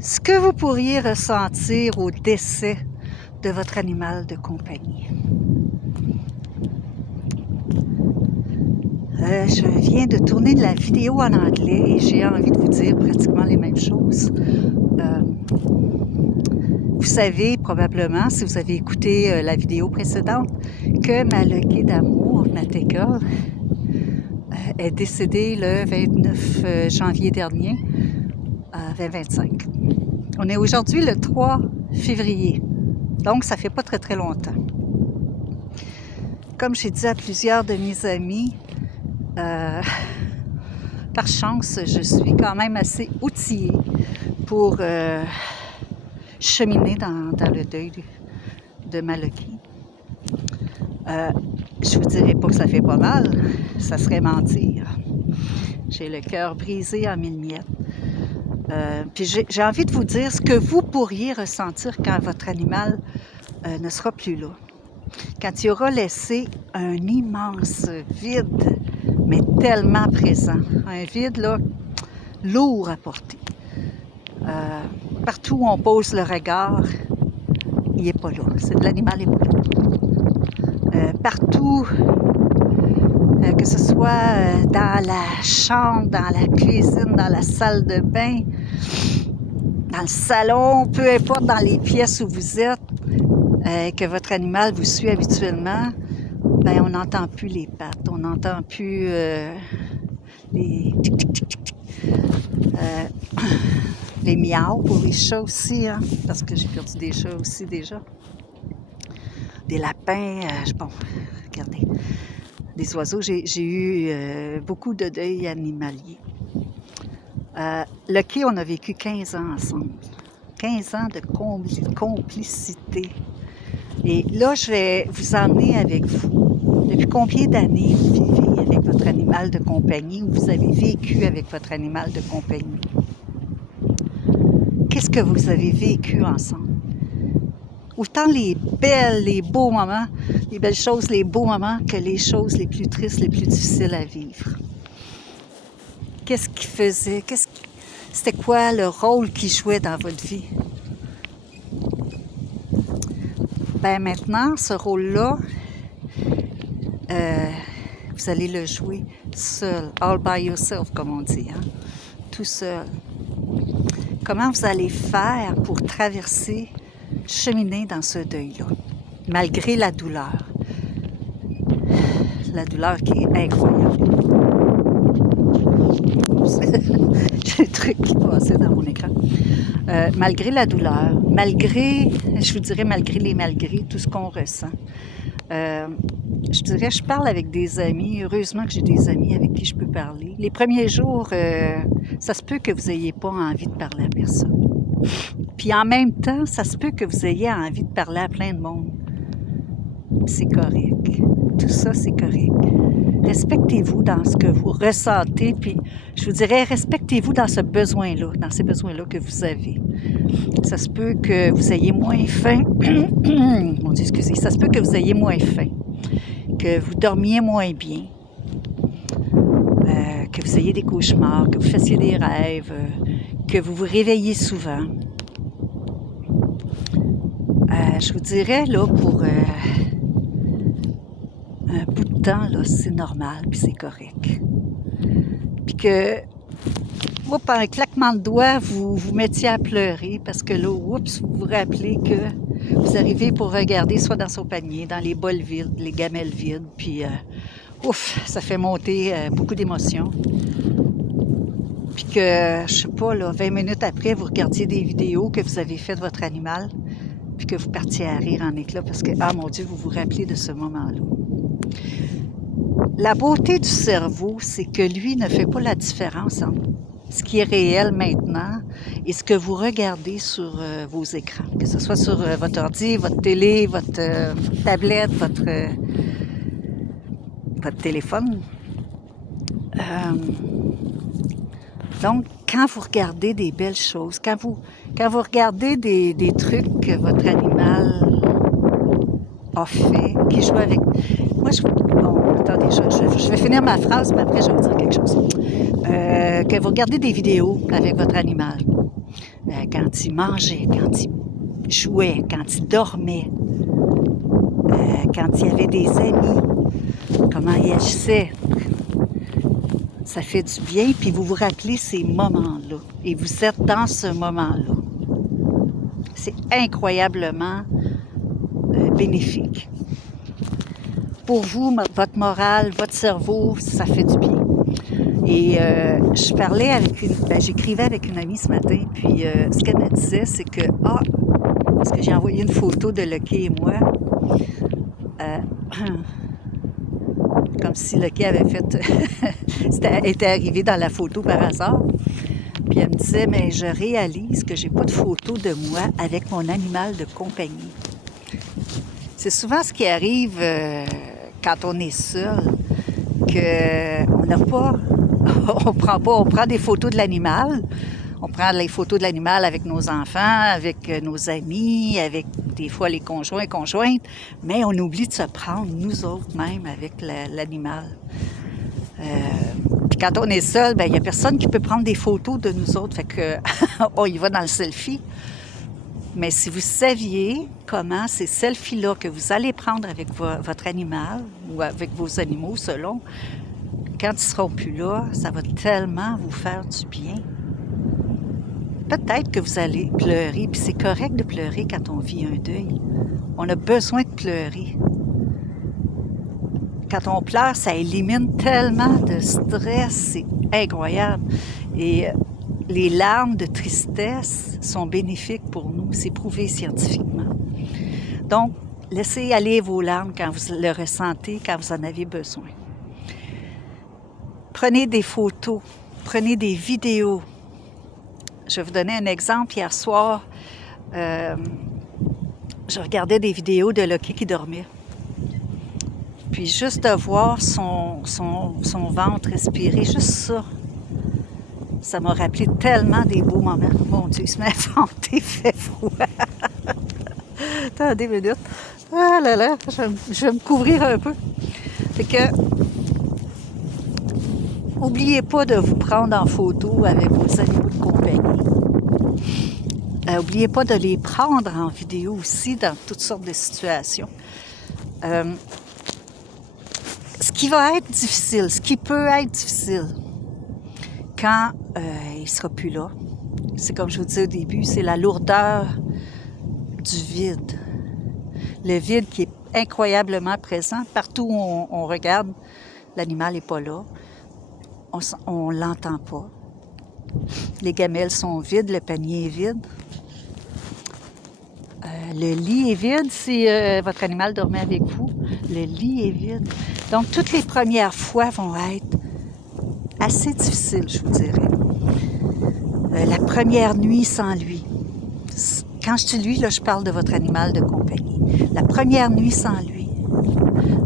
Ce que vous pourriez ressentir au décès de votre animal de compagnie. Je viens de tourner la vidéo en anglais et j'ai envie de vous dire pratiquement les mêmes choses. Vous savez probablement, si vous avez écouté la vidéo précédente, que ma Lucky d'amour, ma Teckle, est décédée le 29 janvier dernier, à 2025. On est aujourd'hui le 3 février, donc ça fait pas très très longtemps. Comme j'ai dit à plusieurs de mes amis, par chance, je suis quand même assez outillée pour cheminer dans le deuil de ma Lucky. Je vous dirais pas que ça fait pas mal, ça serait mentir. J'ai le cœur brisé en mille miettes. Puis j'ai envie de vous dire ce que vous pourriez ressentir quand votre animal ne sera plus là. Quand il aura laissé un immense vide, mais tellement présent. Un vide là, lourd à porter. Partout où on pose le regard, il n'est pas là. L'animal n'est pas là. Partout, que ce soit dans la chambre, dans la cuisine, dans la salle de bain, dans le salon, peu importe dans les pièces où vous êtes, que votre animal vous suit habituellement, ben on n'entend plus les pattes, on n'entend plus les tic-tic-tic-tic, les miaus pour les chats aussi, hein, parce que j'ai perdu des chats aussi déjà. Des lapins, bon, regardez, des oiseaux. J'ai eu beaucoup de deuil animalier. Lucky, on a vécu 15 ans ensemble. 15 ans de complicité. Et là, je vais vous emmener avec vous. Depuis combien d'années vous vivez avec votre animal de compagnie ou vous avez vécu avec votre animal de compagnie? Qu'est-ce que vous avez vécu ensemble? Autant les beaux moments, les belles choses, les beaux moments, que les choses les plus tristes, les plus difficiles à vivre. Qu'est-ce qu'il faisait? C'était quoi le rôle qu'il jouait dans votre vie? Ben maintenant, ce rôle-là, vous allez le jouer seul, all by yourself, comme on dit, hein? Tout seul. Comment vous allez faire pour traverser, cheminer dans ce deuil-là, malgré la douleur? La douleur qui est incroyable. J'ai le truc qui passait dans mon écran. Malgré la douleur, je vous dirais malgré les malgrés, tout ce qu'on ressent. Je dirais, je parle avec des amis. Heureusement que j'ai des amis avec qui je peux parler. Les premiers jours, ça se peut que vous n'ayez pas envie de parler à personne. Puis en même temps, ça se peut que vous ayez envie de parler à plein de monde. C'est correct. Tout ça, c'est correct. Respectez-vous dans ce que vous ressentez, puis je vous dirais, respectez-vous dans ce besoin-là, dans ces besoins-là que vous avez. Ça se peut que vous ayez moins faim. Mon Dieu, excusez. Ça se peut que vous ayez moins faim, que vous dormiez moins bien, que vous ayez des cauchemars, que vous fassiez des rêves, que vous vous réveillez souvent. Je vous dirais, là, pour un bout de temps, là, c'est normal, puis c'est correct. Puis que, par un claquement de doigts, vous vous mettiez à pleurer parce que là, vous vous rappelez que vous arrivez pour regarder soit dans son panier, dans les bols vides, les gamelles vides, puis ça fait monter beaucoup d'émotions. Puis que, je sais pas, là, 20 minutes après, vous regardiez des vidéos que vous avez faites de votre animal, puis que vous partiez à rire en éclats parce que, ah mon Dieu, vous vous rappelez de ce moment-là. La beauté du cerveau, c'est que lui ne fait pas la différence entre ce qui est réel maintenant et ce que vous regardez sur vos écrans, que ce soit sur votre ordi, votre télé, votre tablette, votre téléphone. Donc, quand vous regardez des belles choses, quand vous regardez des trucs que votre animal a fait, qui joue avec... Moi, attendez, je vais finir ma phrase, mais après, je vais vous dire quelque chose. Que vous regardez des vidéos avec votre animal, quand il mangeait, quand il jouait, quand il dormait, quand il y avait des amis, comment il agissait. Ça fait du bien, puis vous vous rappelez ces moments-là. Et vous êtes dans ce moment-là. C'est incroyablement bénéfique. Pour vous, votre morale, votre cerveau, ça fait du bien. Et je parlais j'écrivais avec une amie ce matin, puis ce qu'elle me disait, c'est que, parce que j'ai envoyé une photo de Lucky et moi, comme si Lucky avait fait, était arrivé dans la photo par hasard. Puis elle me disait, mais je réalise que j'ai pas de photo de moi avec mon animal de compagnie. C'est souvent ce qui arrive quand on est seul, qu'on n'a pas, on prend des photos de l'animal, on prend les photos de l'animal avec nos enfants, avec nos amis, avec des fois les conjoints et conjointes, mais on oublie de se prendre nous autres même avec l'animal. Puis quand on est seul, il n'y a personne qui peut prendre des photos de nous autres, fait que on y va dans le selfie. Mais si vous saviez comment ces selfies-là que vous allez prendre avec votre animal ou avec vos animaux selon, quand ils seront plus là, ça va tellement vous faire du bien. Peut-être que vous allez pleurer, puis c'est correct de pleurer quand on vit un deuil. On a besoin de pleurer. Quand on pleure, ça élimine tellement de stress, c'est incroyable. Et les larmes de tristesse sont bénéfiques pour nous, c'est prouvé scientifiquement. Donc, laissez aller vos larmes quand vous le ressentez, quand vous en avez besoin. Prenez des photos, prenez des vidéos. Je vais vous donner un exemple. Hier soir, je regardais des vidéos de Lucky qui dormait. Puis juste de voir son ventre respirer, juste ça m'a rappelé tellement des beaux moments. Mon Dieu, il se met à fendre, il fait froid. Attendez une minute. Ah là là, je vais me couvrir un peu. Fait que, n'oubliez pas de vous prendre en photo avec vos animaux de compagnie. N'oubliez pas de les prendre en vidéo aussi dans toutes sortes de situations. Ce qui va être difficile, ce qui peut être difficile, quand il ne sera plus là, c'est comme je vous disais au début, c'est la lourdeur du vide. Le vide qui est incroyablement présent. Partout où on regarde, l'animal n'est pas là. On ne l'entend pas. Les gamelles sont vides, le panier est vide. Le lit est vide si votre animal dormait avec vous. Le lit est vide. Donc, toutes les premières fois vont être assez difficiles, je vous dirais. La première nuit sans lui. Quand je dis lui, là, je parle de votre animal de compagnie. La première nuit sans lui.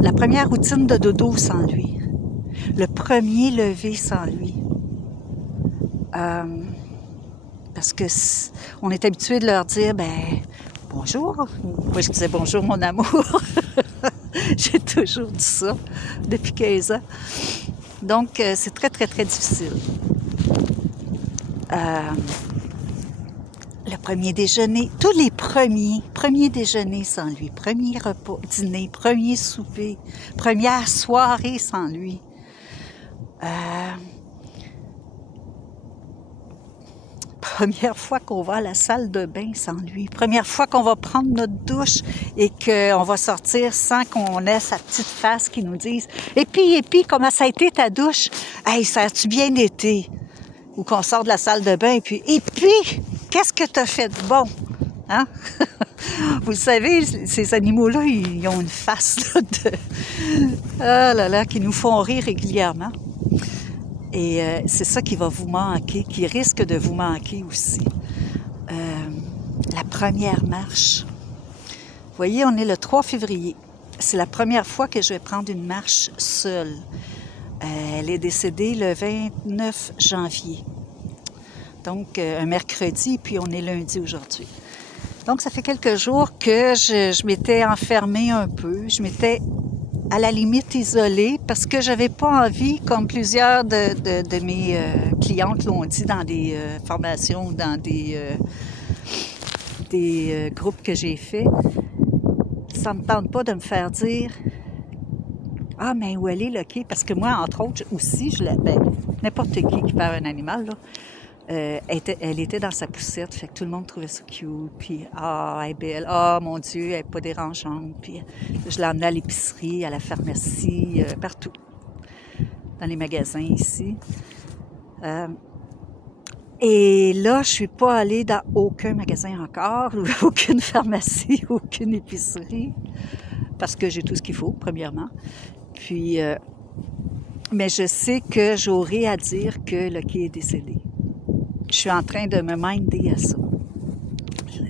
La première routine de dodo sans lui. Le premier lever sans lui. Parce que on est habitué de leur dire, bonjour. Moi, je disais bonjour, mon amour. J'ai toujours dit ça depuis 15 ans. Donc, c'est très, très, très difficile. Le premier déjeuner, tous les premiers déjeuners sans lui, premier repas, dîner, premier souper, première soirée sans lui. Première fois qu'on va à la salle de bain sans lui. Première fois qu'on va prendre notre douche et qu'on va sortir sans qu'on ait sa petite face qui nous dise « Et puis, comment ça a été ta douche? Hey, ça a-tu bien été? » Ou qu'on sort de la salle de bain et puis qu'est-ce que tu as fait de bon? Hein? Vous le savez, ces animaux-là, ils ont une face qui nous font rire régulièrement. Et c'est ça qui va vous manquer, qui risque de vous manquer aussi. La première marche. Vous voyez, on est le 3 février. C'est la première fois que je vais prendre une marche seule. Elle est décédée le 29 janvier. Donc, un mercredi, puis on est lundi aujourd'hui. Donc, ça fait quelques jours que je m'étais enfermée un peu. Je m'étais à la limite isolée parce que j'avais pas envie, comme plusieurs de mes clientes l'ont dit dans des formations, dans des groupes que j'ai faits, ça me tente pas de me faire dire ah, mais où elle est, Lucky? Parce que moi, entre autres, aussi, n'importe qui perd un animal, là, elle était dans sa poussette, fait que tout le monde trouvait ça cute, puis ah, elle est belle, ah, mon Dieu, elle n'est pas dérangeante, puis je l'ai emmenée à l'épicerie, à la pharmacie, partout, dans les magasins ici. Et là, je suis pas allée dans aucun magasin encore, ou aucune pharmacie, aucune épicerie, parce que j'ai tout ce qu'il faut, premièrement. Puis, mais je sais que j'aurai à dire que Lucky est décédé. Je suis en train de me minder à ça.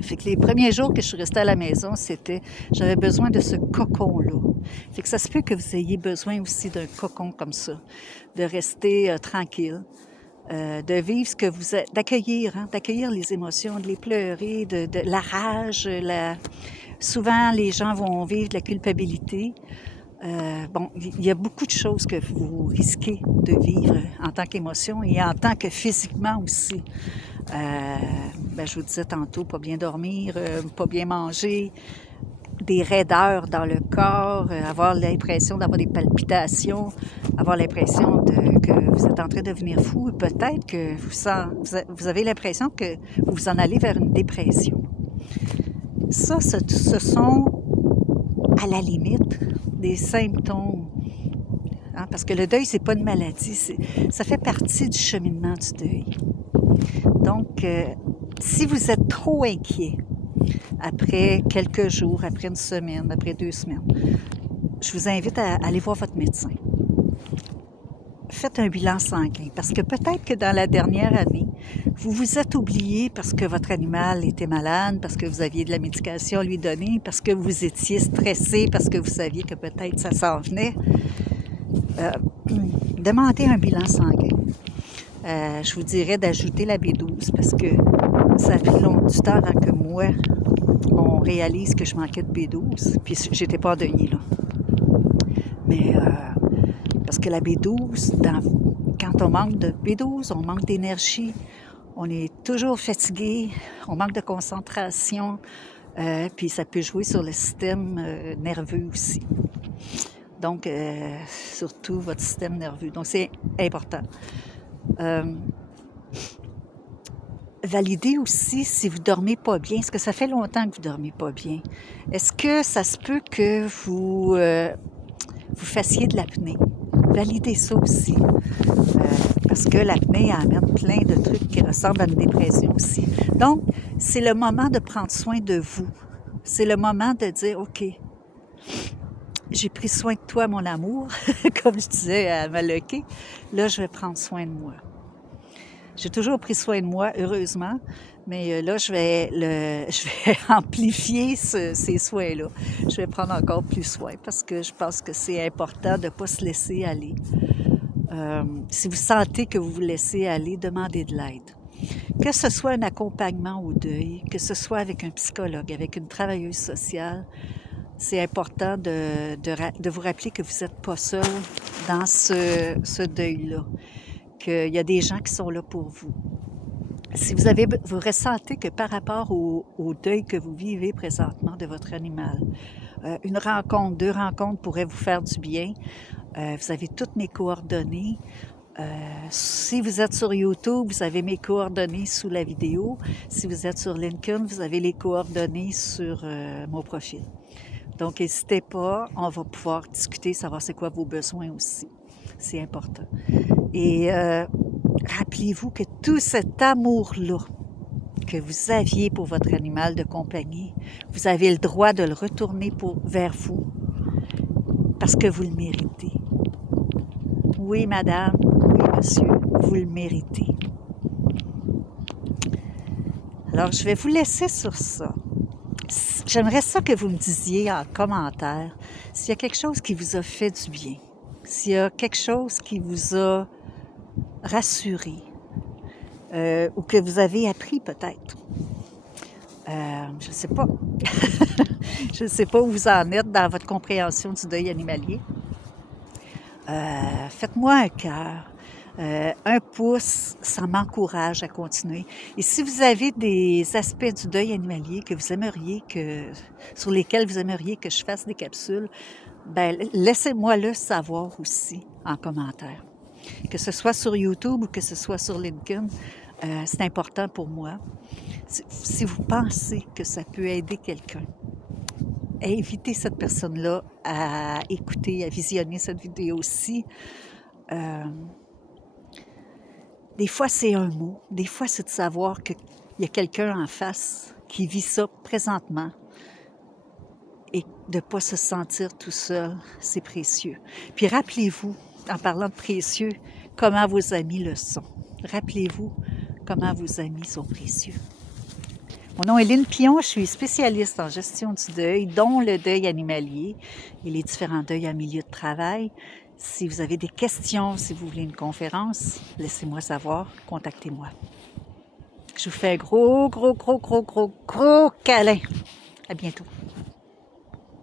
Fait que les premiers jours que je suis restée à la maison, j'avais besoin de ce cocon-là. Fait que ça se peut que vous ayez besoin aussi d'un cocon comme ça, de rester tranquille, de vivre ce que vous êtes, d'accueillir les émotions, de les pleurer, de la rage. Souvent, les gens vont vivre de la culpabilité. Bon, il y a beaucoup de choses que vous risquez de vivre en tant qu'émotion et en tant que physiquement aussi. Je vous disais tantôt, pas bien dormir, pas bien manger, des raideurs dans le corps, avoir l'impression d'avoir des palpitations, avoir l'impression que vous êtes en train de devenir fou. Peut-être que vous avez l'impression que vous en allez vers une dépression. Ça, ce sont à la limite des symptômes. Hein, parce que le deuil, c'est pas une maladie, ça fait partie du cheminement du deuil. Donc, si vous êtes trop inquiet après quelques jours, après une semaine, après 2 semaines, je vous invite à aller voir votre médecin. Faites un bilan sanguin, parce que peut-être que dans la dernière année, vous vous êtes oublié parce que votre animal était malade, parce que vous aviez de la médication à lui donner, parce que vous étiez stressé, parce que vous saviez que peut-être ça s'en venait. Demandez un bilan sanguin. Je vous dirais d'ajouter la B12 parce que ça a pris du temps avant que moi, on réalise que je manquais de B12. Puis j'étais pas endeuillée, là. Mais parce que la B12, quand on manque de B12, on manque d'énergie, on est toujours fatigué, on manque de concentration, puis ça peut jouer sur le système nerveux aussi. Donc, surtout votre système nerveux. Donc, c'est important. Validez aussi si vous ne dormez pas bien. Est-ce que ça fait longtemps que vous ne dormez pas bien? Est-ce que ça se peut que vous fassiez de l'apnée? Validez ça aussi. Parce que l'apnée amène plein de trucs qui ressemblent à une dépression aussi. Donc, c'est le moment de prendre soin de vous. C'est le moment de dire, OK, j'ai pris soin de toi, mon amour, comme je disais à Lucky. Là, je vais prendre soin de moi. J'ai toujours pris soin de moi, heureusement, mais là, je vais amplifier ces soins-là. Je vais prendre encore plus soin parce que je pense que c'est important de ne pas se laisser aller. Si vous sentez que vous vous laissez aller, demandez de l'aide. Que ce soit un accompagnement au deuil, que ce soit avec un psychologue, avec une travailleuse sociale, c'est important de vous rappeler que vous n'êtes pas seul dans ce deuil-là, qu'il y a des gens qui sont là pour vous. Si vous ressentez que par rapport au deuil que vous vivez présentement de votre animal, une rencontre, 2 rencontres pourraient vous faire du bien. Vous avez toutes mes coordonnées. Si vous êtes sur YouTube, vous avez mes coordonnées sous la vidéo. Si vous êtes sur LinkedIn, vous avez les coordonnées sur mon profil. Donc, n'hésitez pas, on va pouvoir discuter, savoir c'est quoi vos besoins aussi. C'est important. Et rappelez-vous que tout cet amour-là que vous aviez pour votre animal de compagnie, vous avez le droit de le retourner vers vous parce que vous le méritez. Oui, madame, oui, monsieur, vous le méritez. Alors, je vais vous laisser sur ça. J'aimerais ça que vous me disiez en commentaire s'il y a quelque chose qui vous a fait du bien, s'il y a quelque chose qui vous a rassuré ou que vous avez appris peut-être. Je ne sais pas. Je ne sais pas où vous en êtes dans votre compréhension du deuil animalier. Faites-moi un cœur, un pouce, ça m'encourage à continuer. Et si vous avez des aspects du deuil animalier que vous aimeriez sur lesquels vous aimeriez que je fasse des capsules, ben laissez-moi le savoir aussi en commentaire. Que ce soit sur YouTube ou que ce soit sur LinkedIn, c'est important pour moi. Si vous pensez que ça peut aider quelqu'un, invitez cette personne-là à écouter, à visionner cette vidéo-ci. Des fois, c'est un mot. Des fois, c'est de savoir qu'il y a quelqu'un en face qui vit ça présentement et de ne pas se sentir tout seul, c'est précieux. Puis rappelez-vous, en parlant de précieux, comment vos amis le sont. Rappelez-vous comment vos amis sont précieux. Mon nom est Lynne Pion, je suis spécialiste en gestion du deuil, dont le deuil animalier et les différents deuils en milieu de travail. Si vous avez des questions, si vous voulez une conférence, laissez-moi savoir, contactez-moi. Je vous fais un gros câlin. À bientôt.